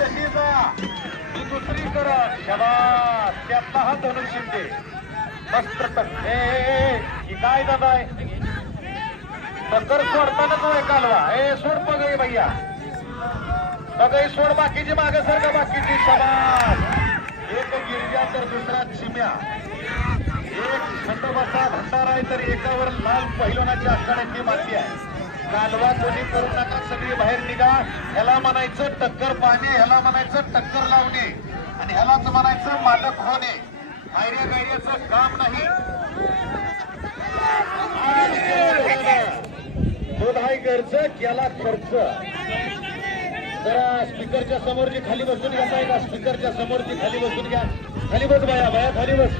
तशीचा ही दुसरी कर शबास त्यातला हा धनुष शिंदे मस्त ही काय दादा आहे टक्कर सोडतानाच आहे कालवा सोड बघ भैया बघ सोड बाकीची मागे सारखं बाकीची शबास एक गिरिजा तर दुसरा चिम्या एक खंडोबाचा भंडारा आहे तर एकावर लाल पहिलवानाची आखाड्याची माती आहे कालवा कोणी करू नका सगळी बाहेर निघा ह्याला म्हणायचं टक्कर पाहणे ह्याला म्हणायचं टक्कर लावणे आणि ह्यालाच म्हणायचं मालक होणे गायऱ्या गायऱ्याचं काम नाही दूध हाय गरज केला खर्च जरा स्पीकरच्या समोरची खाली बसून घ्या का स्पीकरच्या समोरची खाली बसून घ्या खाली बस बाया बाया खाली बस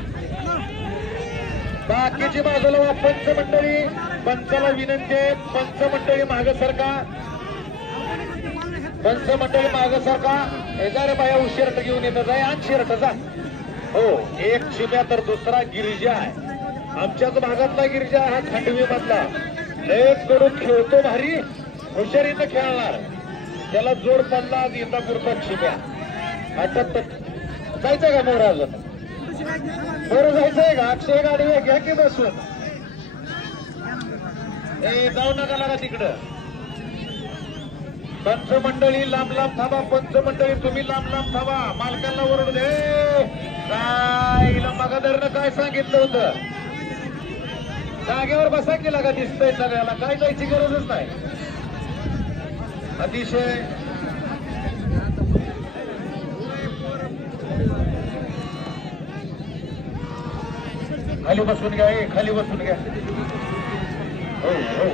बाकीची बाजूला वा पंच मंडळी पंचाला विनंती आहे पंच मंडळी मागसारखा पंच मंडळी मागसारखा रे बाया उशीरट घेऊन येत जाय आणि शिरट जा हो एक चिम्या तर दुसरा गिरिजा आहे आमच्याच भागातला गिरिजा हा खांडवी मधला लेच करून खेळतो भारी हुशारीनं खेळणार त्याला जोड पडला इंदापूरचा चिम्या आता जायचं का मोर अजून बरं जायचंय का अक्षय गाडी घ्या की बसून जाऊ नका लागा तिकडं पंचमंडळी लांब लांब थांबा पंचमंडळी तुम्ही लांब लांब थांबा मालकांना ओरडू दे काय मगादरनं काय सांगितलं होतं जागेवर बसा की लागा दिसतंय सगळ्याला काय जायची गरजच नाही अतिशय खाली बसून घ्या खाली बसून घ्या हो हो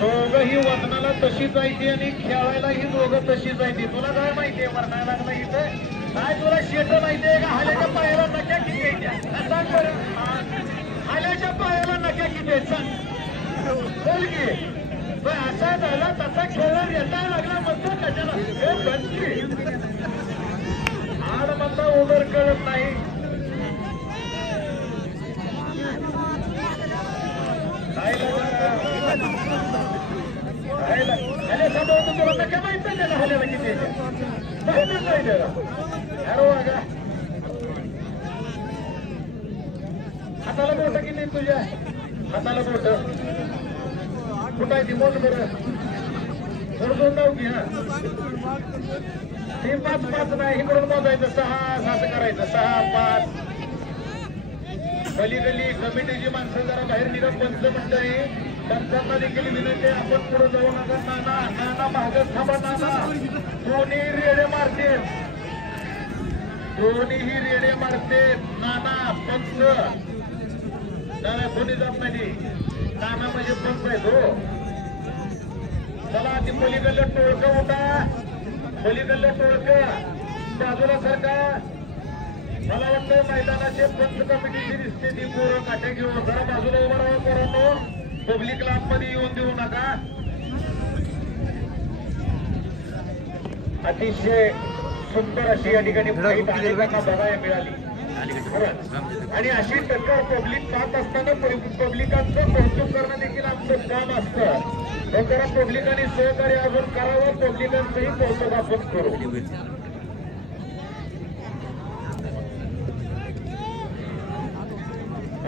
दोघंही वजनाला तशी जायची आणि खेळायलाही दोघं तशी जायची तुला काय माहितीये वरणायला लागला इथं काय तुला शेत माहितीये का हाल्याच्या पायाला नक्या किती यायच्या सांग बरं हाल्याच्या पायाला नक्या किती आहेत सांग बोल की असा झाला तसा खेळायला येता लागला म्हणतो कशाला हे बनकी आड म्हणता उदर कळत नाही तुला नका माहित नाही त्याला हाल्याला किती माहितीच नाही त्याला अरे वागा हाताला बोट किती तुझ्या हाताला बोट कुठं आहे ती बोट बरं थोडं जाऊ की हा ते 5 5 नाही इकडून मोजायचं 6 असं करायचं 6 5 गली कमिटीची माणसं जरा बाहेर निघा पंच मंडळी पंचांना देखील विनंती आपण पुढे जाऊ नका नाना नाना मागच थांबा नाना दोन्ही रेडे मारते दोन्हीही रेडे मारते नाना पंच नाना कोणी जात नाही नाना म्हणजे पंच आहे तो चला ती पलीकडलं टोळकं उठा पलीकडलं टोळकं बाजूला सरकार मला वाटतं मैदानाचे पंच कमिटीची दिसते ती पोरं काठे घेऊन जरा बाजूला उभा राहा पोरांनो पब्लिक लांब मध्ये येऊन देऊ नका अतिशय सुंदर अशी या ठिकाणी बघायला मिळाली आणि अशी टक्कर पब्लिक पाहत असताना पब्लिकांचं कौतुक करणं देखील आमचं काम असतं तर जरा पब्लिकांनी सहकार्य अजून करावं पब्लिकांचंही कौतुक आपण करू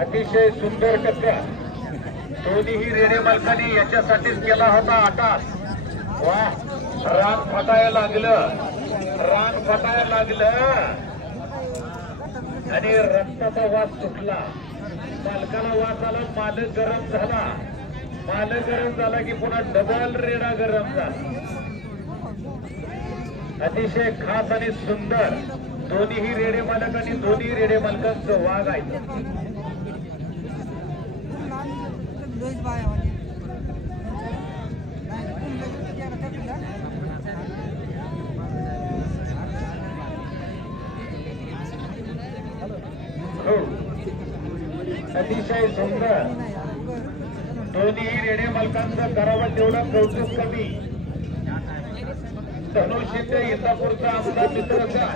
अतिशय सुंदर टक्कर दोन्हीही रेडे मालकांनी याच्यासाठीच केला होता आकाश वा रान फटायला लागलं आणि रक्ताचा वास सुटला मालकाला वास आला मालक गरम झाला की पुन्हा डबल रेडा गरम झाला अतिशय खास आणि सुंदर दोन्हीही रेडे मालक आणि दोन्ही रेडे मालकांचं वाघ आहे अतिशय सुंदर दोन्ही रेडे मालकांचं करावं तेवढं कौतुक कमी धनुष शिंदे इंदापूरचा आमचा मित्राचा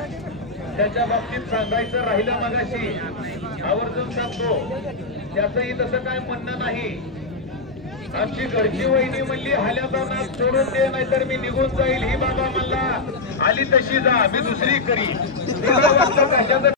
त्याच्या बाबतीत सांगायचं राहिलं मगाशी आवर्जून सांगतो त्याचंही तसं काय म्हणणं नाही आमची घरची वहिनी म्हणली हाल्याचा नाच सोडून दे नाहीतर मी निघून जाईल. ही बाबा म्हणला आली तशी जा मी दुसरी करी. 3 वाजता कशाचं